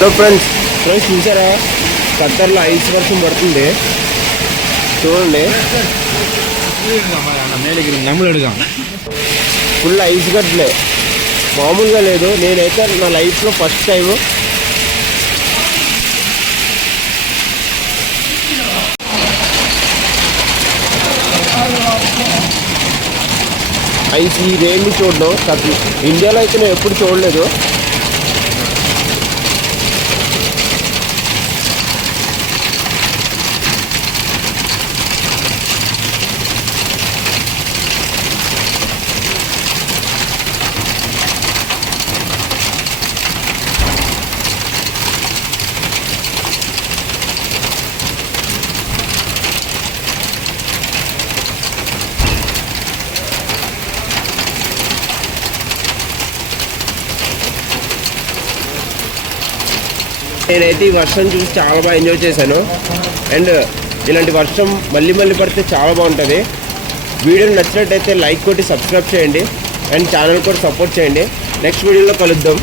Hello friends చూసారా, ఖత్తర్లో ఐస్ వర్షం పడుతుంది చూడండి. ఫుల్ ఐస్ గడ్డలే, మామూలుగా లేదు. నేనైతే నా లైఫ్లో ఫస్ట్ టైం ఐస్ ఈ రేంజ్ చూడడం. ఇండియాలో అయితే నేను ఎప్పుడు చూడలేదు. నేనైతే ఈ వర్షం చూసి చాలా బాగా ఎంజాయ్ చేశాను. అండ్ ఇలాంటి వర్షం మళ్ళీ పడితే చాలా బాగుంటుంది. వీడియో నచ్చినట్టయితే లైక్ కొట్టి సబ్స్క్రైబ్ చేయండి అండ్ ఛానల్ కూడా సపోర్ట్ చేయండి. నెక్స్ట్ వీడియోలో కలుద్దాం.